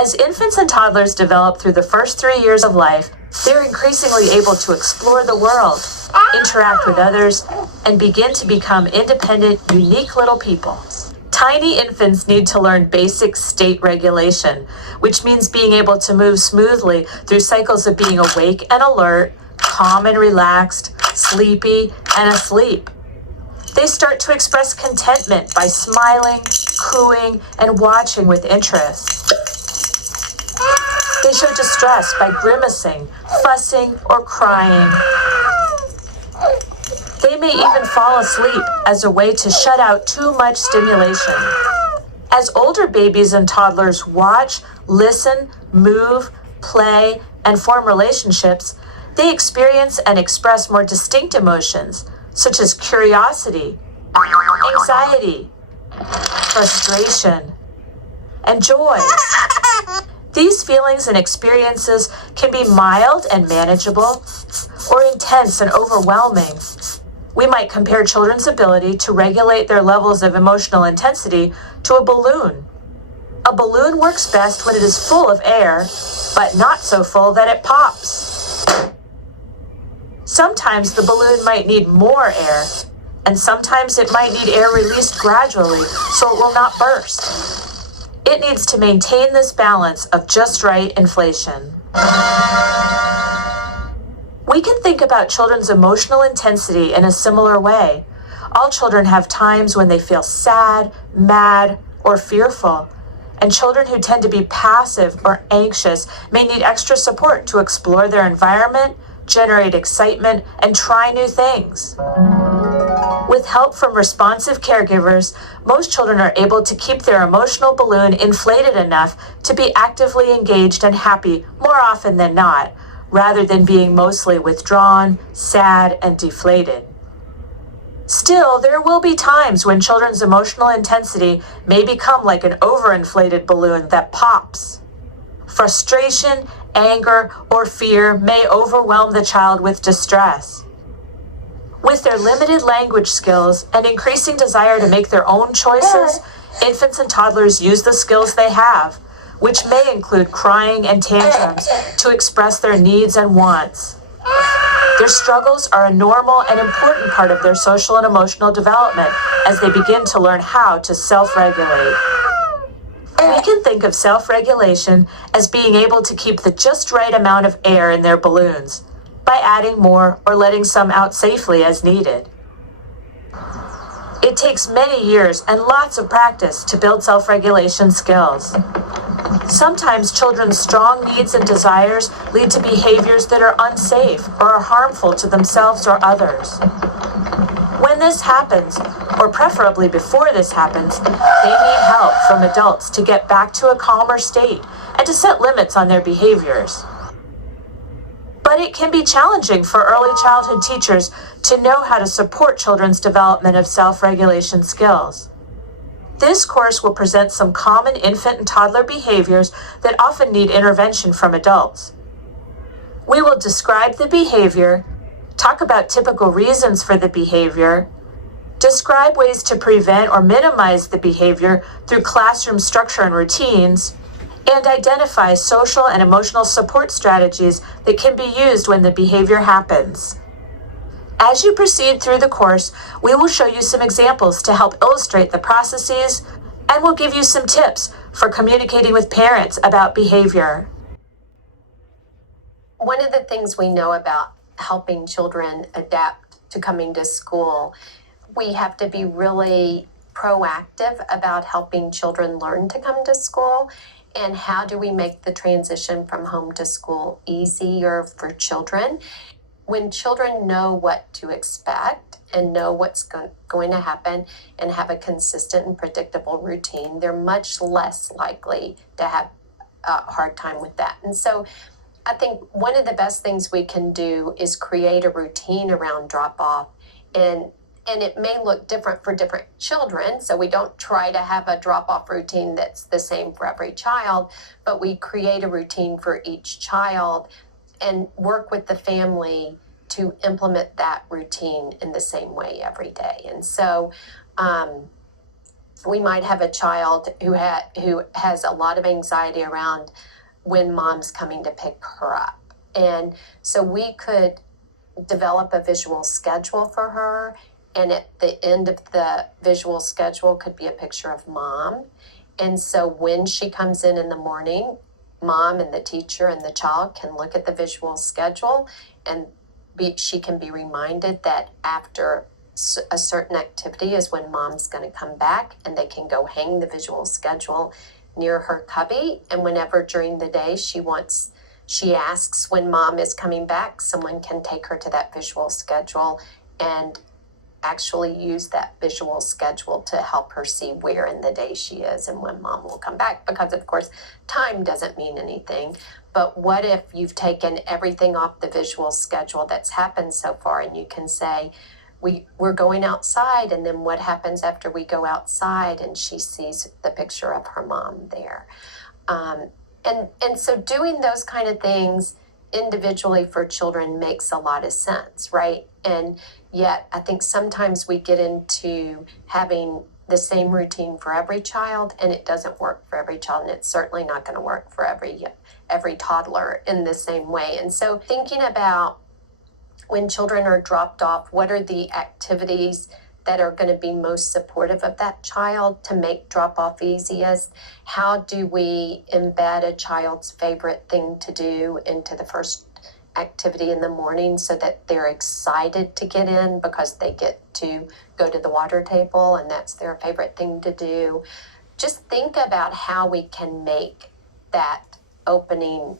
As infants and toddlers develop through the first 3 years of life, they're increasingly able to explore the world, interact with others, and begin to become independent, unique little people. Tiny infants need to learn basic state regulation, which means being able to move smoothly through cycles of being awake and alert, calm and relaxed, sleepy and asleep. They start to express contentment by smiling, cooing, and watching with interest. They show distress by grimacing, fussing, or crying. They may even fall asleep as a way to shut out too much stimulation. As older babies and toddlers watch, listen, move, play, and form relationships, they experience and express more distinct emotions, such as curiosity, anxiety, frustration, and joy. These feelings and experiences can be mild and manageable, or intense and overwhelming. We might compare children's ability to regulate their levels of emotional intensity to a balloon. A balloon works best when it is full of air, but not so full that it pops. Sometimes the balloon might need more air, and sometimes it might need air released gradually so it will not burst. It needs to maintain this balance of just right inflation. We can think about children's emotional intensity in a similar way. All children have times when they feel sad, mad, or fearful, and children who tend to be passive or anxious may need extra support to explore their environment, generate excitement, and try new things. With help from responsive caregivers, most children are able to keep their emotional balloon inflated enough to be actively engaged and happy more often than not, rather than being mostly withdrawn, sad, and deflated. Still, there will be times when children's emotional intensity may become like an overinflated balloon that pops. Frustration, anger, or fear may overwhelm the child with distress. With their limited language skills and increasing desire to make their own choices, infants and toddlers use the skills they have, which may include crying and tantrums, to express their needs and wants. Their struggles are a normal and important part of their social and emotional development as they begin to learn how to self-regulate. We can think of self-regulation as being able to keep the just right amount of air in their balloons, by adding more or letting some out safely as needed. It takes many years and lots of practice to build self-regulation skills. Sometimes children's strong needs and desires lead to behaviors that are unsafe or are harmful to themselves or others. When this happens, or preferably before this happens, they need help from adults to get back to a calmer state and to set limits on their behaviors. But it can be challenging for early childhood teachers to know how to support children's development of self-regulation skills. This course will present some common infant and toddler behaviors that often need intervention from adults. We will describe the behavior, talk about typical reasons for the behavior, describe ways to prevent or minimize the behavior through classroom structure and routines, and identify social and emotional support strategies that can be used when the behavior happens. As you proceed through the course, we will show you some examples to help illustrate the processes, and we'll give you some tips for communicating with parents about behavior. One of the things we know about helping children adapt to coming to school, we have to be really proactive about helping children learn to come to school. And how do we make the transition from home to school easier for children? When children know what to expect and know what's going to happen and have a consistent and predictable routine, they're much less likely to have a hard time with that. And so I think one of the best things we can do is create a routine around drop-off, and it may look different for different children, so we don't try to have a drop-off routine that's the same for every child, but we create a routine for each child and work with the family to implement that routine in the same way every day. And so we might have a child who has a lot of anxiety around when mom's coming to pick her up. And so we could develop a visual schedule for her, and at the end of the visual schedule could be a picture of mom. And so when she comes in the morning, mom and the teacher and the child can look at the visual schedule, and she can be reminded that after a certain activity is when mom's going to come back, and they can go hang the visual schedule near her cubby. And whenever during the day she asks when mom is coming back, someone can take her to that visual schedule and actually use that visual schedule to help her see where in the day she is and when mom will come back. Because of course, time doesn't mean anything. But what if you've taken everything off the visual schedule that's happened so far, and you can say, we're going outside, and then what happens after we go outside, and she sees the picture of her mom there. And so doing those kind of things individually for children makes a lot of sense, right? And yet I think sometimes we get into having the same routine for every child, and it doesn't work for every child, and it's certainly not going to work for every toddler in the same way. And so thinking about when children are dropped off, what are the activities that are going to be most supportive of that child to make drop-off easiest? How do we embed a child's favorite thing to do into the first activity in the morning so that they're excited to get in because they get to go to the water table and that's their favorite thing to do? Just think about how we can make that opening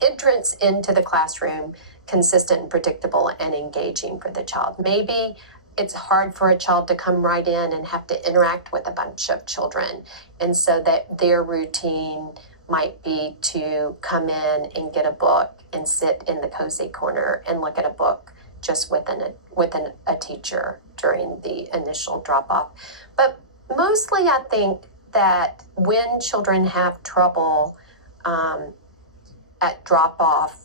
entrance into the classroom consistent and predictable and engaging for the child. Maybe it's hard for a child to come right in and have to interact with a bunch of children, and so that their routine might be to come in and get a book and sit in the cozy corner and look at a book just with a teacher during the initial drop-off. But mostly I think that when children have trouble at drop-off,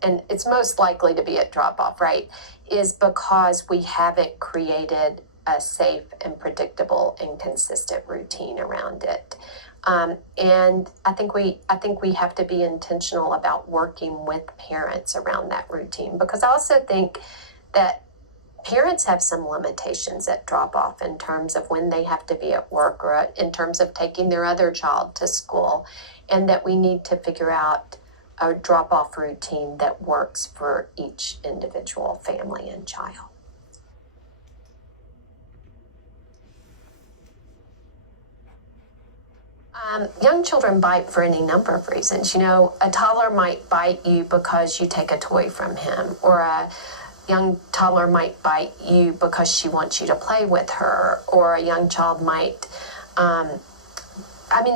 and it's most likely to be at drop-off, right, is because we haven't created a safe and predictable and consistent routine around it. And I think we have to be intentional about working with parents around that routine, because I also think that parents have some limitations at drop-off in terms of when they have to be at work or in terms of taking their other child to school, and that we need to figure out a drop-off routine that works for each individual family and child. Young children bite for any number of reasons. You know, a toddler might bite you because you take a toy from him, or a young toddler might bite you because she wants you to play with her, or a young child might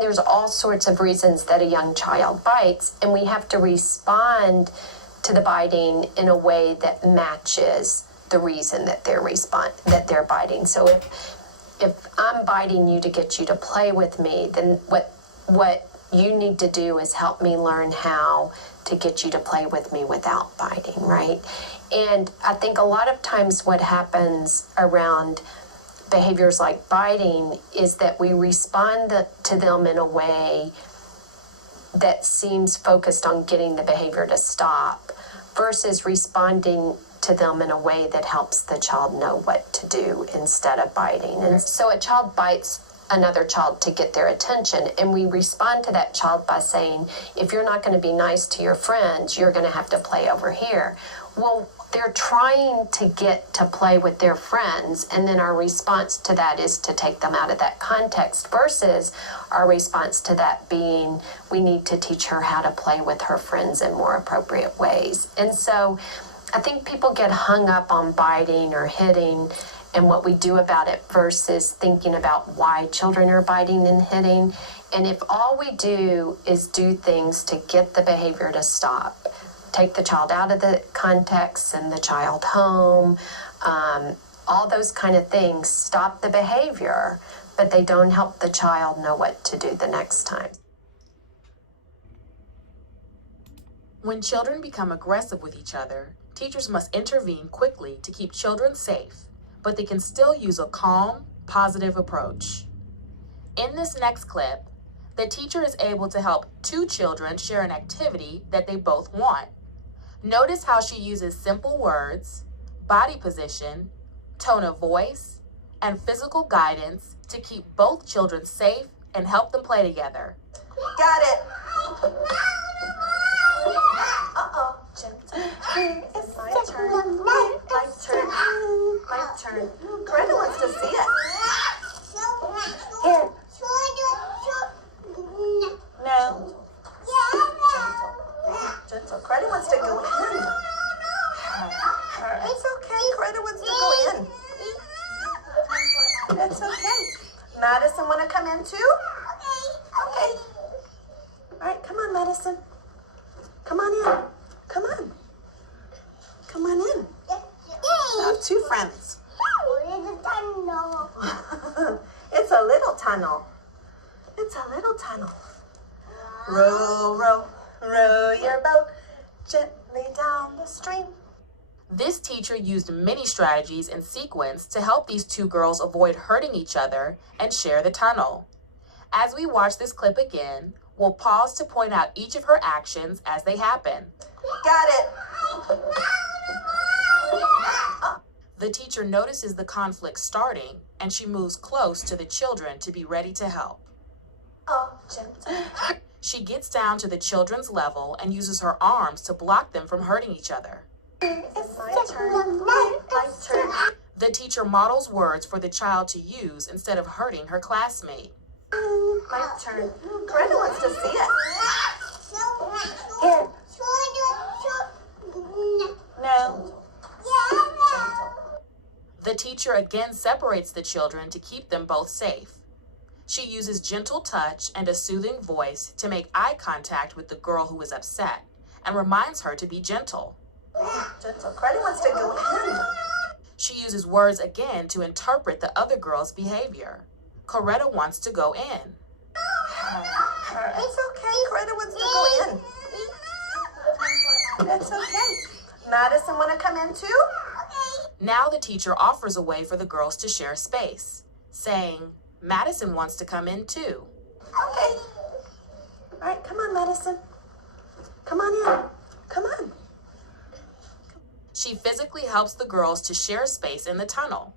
there's all sorts of reasons that a young child bites, and we have to respond to the biting in a way that matches the reason that they're biting. So if I'm biting you to get you to play with me, then what you need to do is help me learn how to get you to play with me without biting, right? And I think a lot of times what happens around behaviors like biting is that we respond to them in a way that seems focused on getting the behavior to stop versus responding to them in a way that helps the child know what to do instead of biting. And so a child bites another child to get their attention, and we respond to that child by saying, if you're not going to be nice to your friends, you're going to have to play over here. Well, they're trying to get to play with their friends, and then our response to that is to take them out of that context, versus our response to that being, we need to teach her how to play with her friends in more appropriate ways. And so I think people get hung up on biting or hitting and what we do about it versus thinking about why children are biting and hitting. And if all we do is do things to get the behavior to stop, take the child out of the context, send the child home, all those kind of things stop the behavior, but they don't help the child know what to do the next time. When children become aggressive with each other, teachers must intervene quickly to keep children safe, but they can still use a calm, positive approach. In this next clip, the teacher is able to help two children share an activity that they both want. Notice how she uses simple words, body position, tone of voice, and physical guidance to keep both children safe and help them play together. Got it. Uh-oh. It's my turn. My turn. My turn. Greta wants to see it. Here. No. Gentle. Greta wants to go in. It's okay. Greta wants to go in. It's okay. Madison want to come in too? Okay. All right, come on, Madison. Come on in. Come on. Come on in. I have two friends. It's a little tunnel. It's a little tunnel. Row, row, row your boat gently down the stream. This teacher used many strategies in sequence to help these two girls avoid hurting each other and share the tunnel. As we watch this clip again, we'll pause to point out each of her actions as they happen. Got it. The teacher notices the conflict starting and she moves close to the children to be ready to help. Oh, gentle. She gets down to the children's level and uses her arms to block them from hurting each other. It's my turn. My turn. The teacher models words for the child to use instead of hurting her classmate. My turn. Greta wants to see it. Here. No. The teacher again separates the children to keep them both safe. She uses gentle touch and a soothing voice to make eye contact with the girl who is upset and reminds her to be gentle. Gentle. Greta wants to go in. She uses words again to interpret the other girl's behavior. Coretta wants to go in. It's okay. Greta wants to go in. It's okay. Madison want to come in too? Now the teacher offers a way for the girls to share space, saying, Madison wants to come in too. Okay. All right, come on, Madison. Come on in. Come on. She physically helps the girls to share space in the tunnel.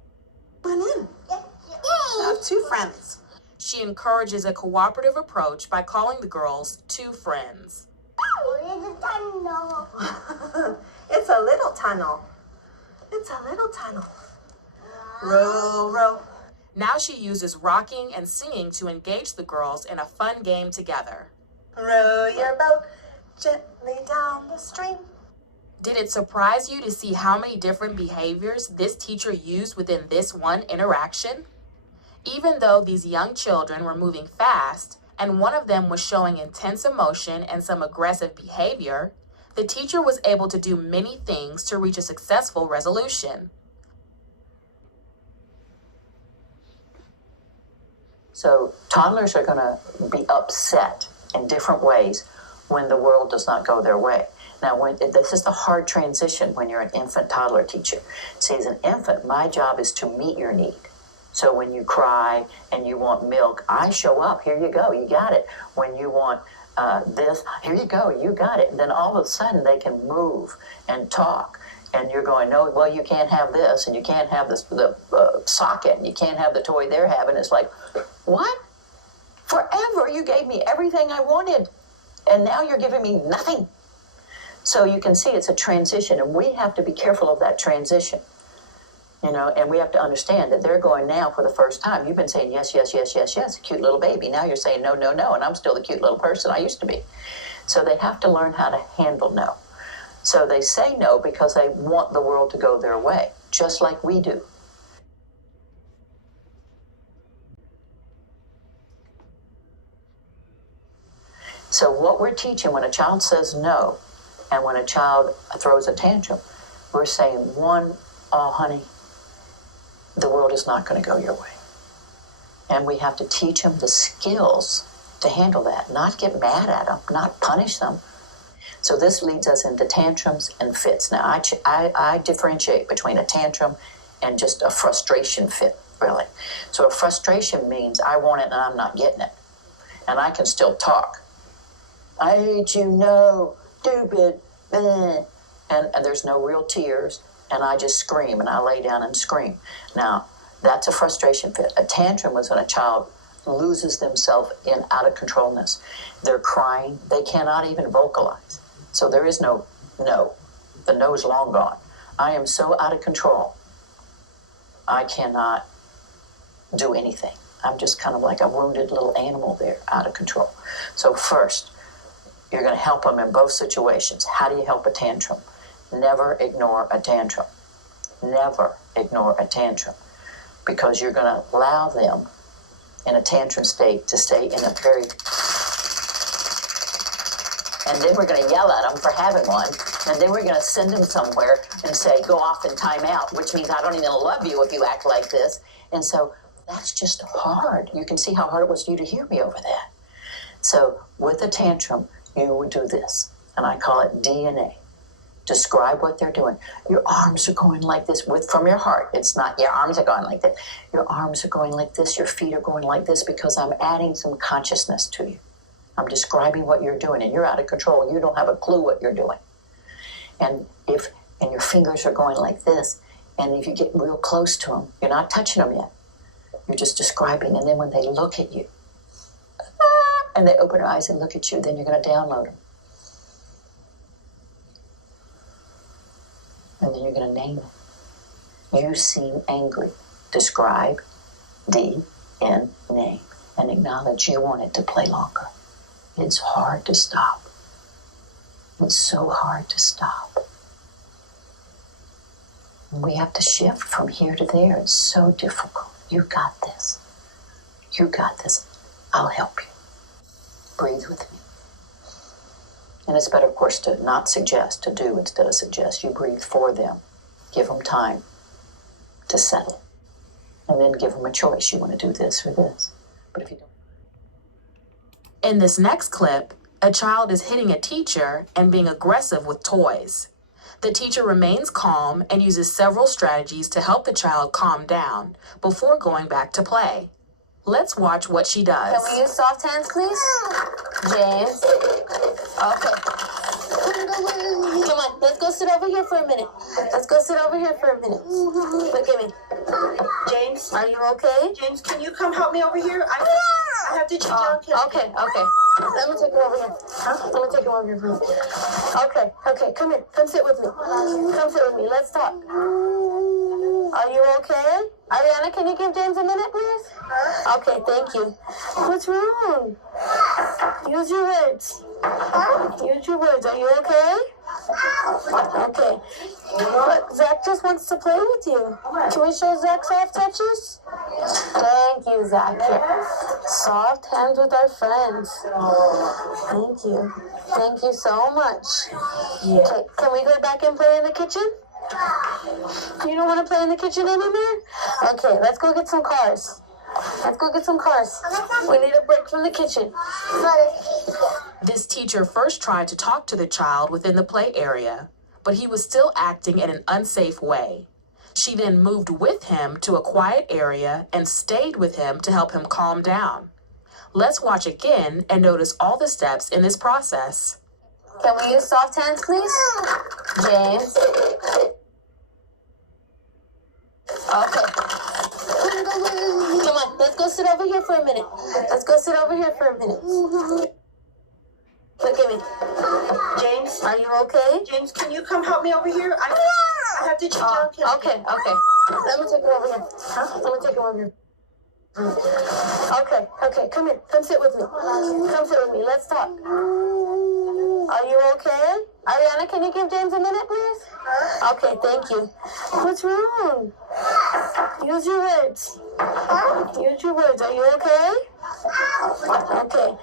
Come on in. I have two friends. She encourages a cooperative approach by calling the girls two friends. It's a little tunnel. It's a little tunnel. Row, row. Now she uses rocking and singing to engage the girls in a fun game together. Row your boat gently down the stream. Did it surprise you to see how many different behaviors this teacher used within this one interaction? Even though these young children were moving fast, and one of them was showing intense emotion and some aggressive behavior, the teacher was able to do many things to reach a successful resolution. So toddlers are going to be upset in different ways when the world does not go their way. Now, this is the hard transition when you're an infant toddler teacher. See, as an infant, my job is to meet your need. So when you cry and you want milk, I show up. Here you go. You got it. When you want this, here you go. You got it. And then all of a sudden they can move and talk. And you're going, no, well, you can't have this, and you can't have this, the socket, and you can't have the toy they're having. It's like, what? Forever you gave me everything I wanted, and now you're giving me nothing. So you can see it's a transition, and we have to be careful of that transition. You know, and we have to understand that they're going now for the first time. You've been saying yes, yes, yes, yes, yes, cute little baby. Now you're saying no, no, no, and I'm still the cute little person I used to be. So they have to learn how to handle no. So they say no because they want the world to go their way, just like we do. So what we're teaching when a child says no, and when a child throws a tantrum, we're saying, one, oh, honey, the world is not going to go your way. And we have to teach them the skills to handle that, not get mad at them, not punish them. So this leads us into tantrums and fits. Now, I differentiate between a tantrum and just a frustration fit. really. So a frustration means I want it and I'm not getting it. And I can still talk. I hate you, no, stupid, and there's no real tears, and I just scream, and I lay down and scream. Now, that's a frustration fit. A tantrum is when a child loses themselves in out of controlness. They're crying. They cannot even vocalize. So there is no no. The no is long gone. I am so out of control. I cannot do anything. I'm just kind of like a wounded little animal there, out of control. So first, you're going to help them in both situations. How do you help a tantrum? Never ignore a tantrum. Never ignore a tantrum. Because you're going to allow them in a tantrum state to stay in a very... And then we're going to yell at them for having one. And then we're going to send them somewhere and say, go off and time out, which means I don't even love you if you act like this. And so that's just hard. You can see how hard it was for you to hear me over that. So with a tantrum, you would do this. And I call it DNA. Describe what they're doing. Your arms are going like this from your heart. It's not your arms are going like this. Your arms are going like this. Your feet are going like this because I'm adding some consciousness to you. I'm describing what you're doing, and you're out of control. You don't have a clue what you're doing. And your fingers are going like this, and if you get real close to them, you're not touching them yet. You're just describing, and then when they look at you, and they open their eyes and look at you, then you're going to download them. And then you're going to name them. You seem angry. Describe, D, N, name, and acknowledge you want it to play longer. It's hard to stop. It's so hard to stop. We have to shift from here to there. It's so difficult. You got this. You got this. I'll help you. Breathe with me. And it's better, of course, to not suggest, to do instead of suggest. You breathe for them. Give them time to settle. And then give them a choice. You want to do this or this. But if you don't. In this next clip, a child is hitting a teacher and being aggressive with toys. The teacher remains calm and uses several strategies to help the child calm down before going back to play. Let's watch what she does. Can we use soft hands, please? James. Okay. Come on, let's go sit over here for a minute. Let's go sit over here for a minute. Look at me. James, Are you okay? James, can you come help me over here? I have to change out. Okay. Let me take you over here. Let me take you over here for a minute. Okay, come here. Come sit with me. Come sit with me. Let's talk. Are you okay? Ariana, can you give James a minute, please? Okay, thank you. What's wrong? Use your words. Use your words. Are you okay? Okay. Look, Zach just wants to play with you. Can we show Zach soft touches? Thank you, Zach. Here. Soft hands with our friends. Thank you. Thank you so much. Okay, can we go back and play in the kitchen? You don't want to play in the kitchen anymore? Okay, let's go get some cars. Let's go get some cars. We need a break from the kitchen. This teacher first tried to talk to the child within the play area, but he was still acting in an unsafe way. She then moved with him to a quiet area and stayed with him to help him calm down. Let's watch again and notice all the steps in this process. Can we use soft hands, please? James. Okay. Come on, let's go sit over here for a minute. Let's go sit over here for a minute. Look at me. James, Are you okay? James, can you come help me over here? I have to change out. Okay. Let me take you over here. Let me take you over here. Okay, come here. Come sit with me. Come sit with me. Let's talk. Are you okay? Ariana, can you give James a minute, please? Okay, thank you. What's wrong? Use your words. Use your words. Are you okay? Okay.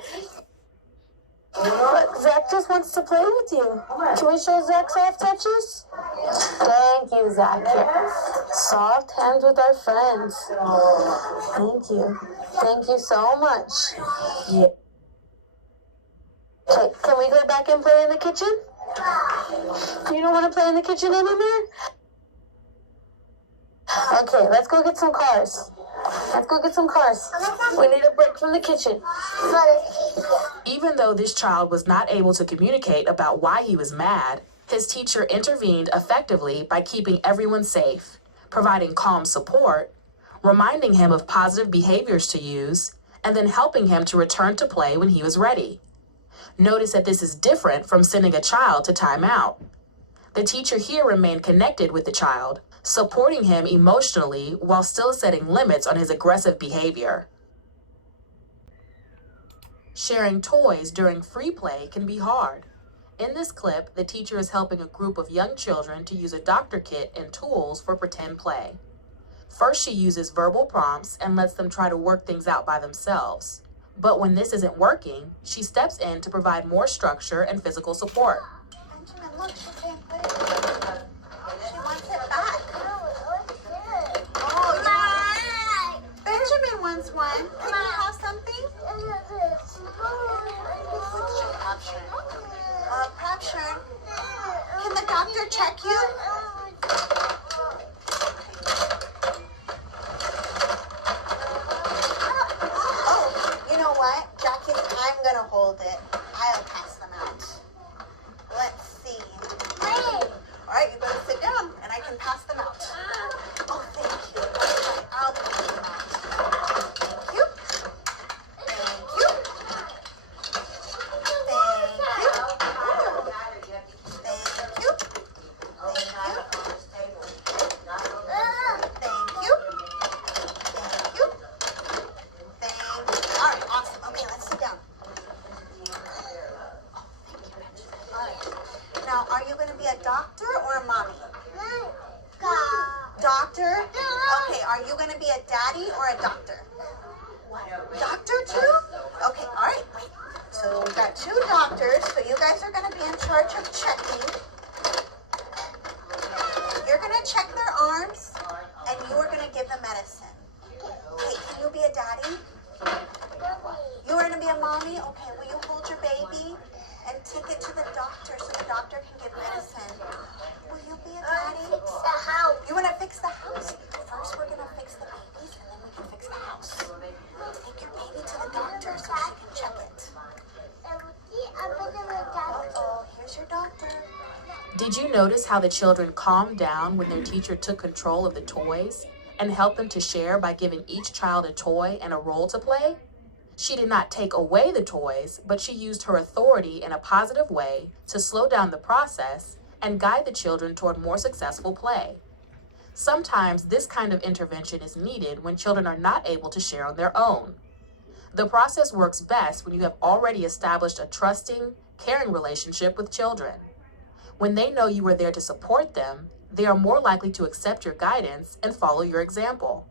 Look, Zach just wants to play with you. Can we show Zach soft touches? Thank you, Zach. Here. Soft hands with our friends. Thank you. Thank you so much. Okay, can we go back and play in the kitchen? You don't want to play in the kitchen anymore? Okay, let's go get some cars. Let's go get some cars. We need a break from the kitchen. Even though this child was not able to communicate about why he was mad, his teacher intervened effectively by keeping everyone safe, providing calm support, reminding him of positive behaviors to use, and then helping him to return to play when he was ready. Notice that this is different from sending a child to time out. The teacher here remained connected with the child, supporting him emotionally while still setting limits on his aggressive behavior. Sharing toys during free play can be hard. In this clip, the teacher is helping a group of young children to use a doctor kit and tools for pretend play. First, she uses verbal prompts and lets them try to work things out by themselves. But when this isn't working, she steps in to provide more structure and physical support. Benjamin, look, she can't play. She wants it back. Oh, you want... Benjamin wants one. Can you have something? Perhaps sure. Can the doctor check you? Oh, you know what? Jackie, I'm gonna hold it. I'll pass them out. Let's see. All right, you better sit down, and I can pass them out. Oh, thank you. Okay, I'll pass them out. Thank you. Thank you. Thank you. Thank you. Thank you. Thank you. Thank you. Thank you. All right, awesome. Okay, let's sit down. Now, are you going to be a doctor or a mommy? Doctor? Okay, are you going to be a daddy or a doctor? Doctor too? Okay, all right, wait. So we got two doctors, so you guys are going to be in charge of checking. You're going to check their arms, and you are going to give them medicine. Okay, can you be a daddy? You are going to be a mommy? Okay, will you hold your baby and take it to the doctor so the doctor can give medicine? Will you be a daddy? You want to fix the house? First, we're going to fix the babies, and then we can fix the house. Take your baby to the doctor so she can check it. Uh-oh, here's your doctor. Did you notice how the children calmed down when their teacher took control of the toys and helped them to share by giving each child a toy and a role to play? She did not take away the toys, but she used her authority in a positive way to slow down the process and guide the children toward more successful play. Sometimes this kind of intervention is needed when children are not able to share on their own. The process works best when you have already established a trusting, caring relationship with children. When they know you are there to support them, they are more likely to accept your guidance and follow your example.